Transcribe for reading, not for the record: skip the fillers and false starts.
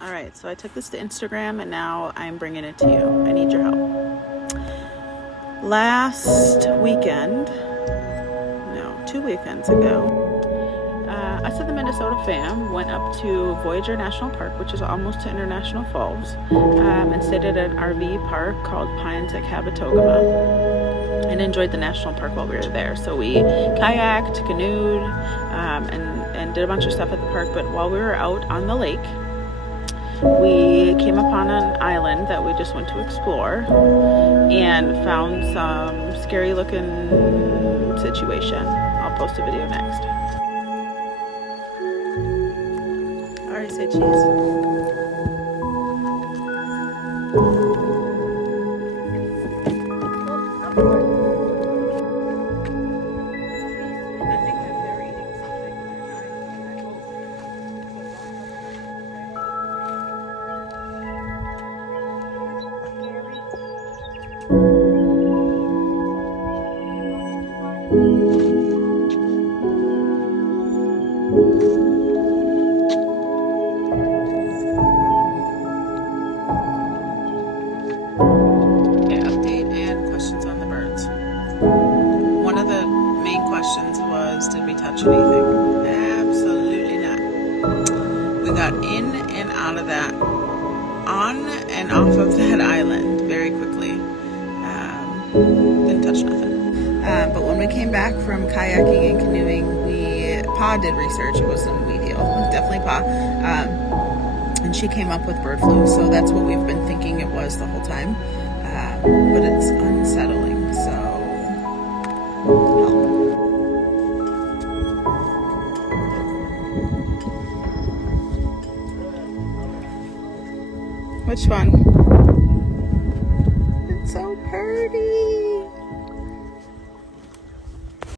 All right, so I took this to Instagram and now I'm bringing it to you. I need your help. Last weekend, no, 2 weekends ago, us and the Minnesota fam went up to Voyager National Park, which is almost to International Falls, and stayed at an RV park called Pines at Cabotogama, and enjoyed the national park while we were there. So we kayaked, canoed, and did a bunch of stuff at the park. But while we were out on the lake, we came upon an island that we just went to explore and found some scary looking situation. I'll post a video next. Alright, say cheese. Update and questions on the birds. One of the main questions was, did we touch anything? Absolutely not. We got in and out of that, on and off of that island very quickly. Didn't touch nothing. But when we came back from kayaking and canoeing, Pa did research. It wasn't we deal, definitely Pa. And she came up with bird flu, so that's what we've been thinking it was the whole time. But it's unsettling, so help. Which one? It's so pretty.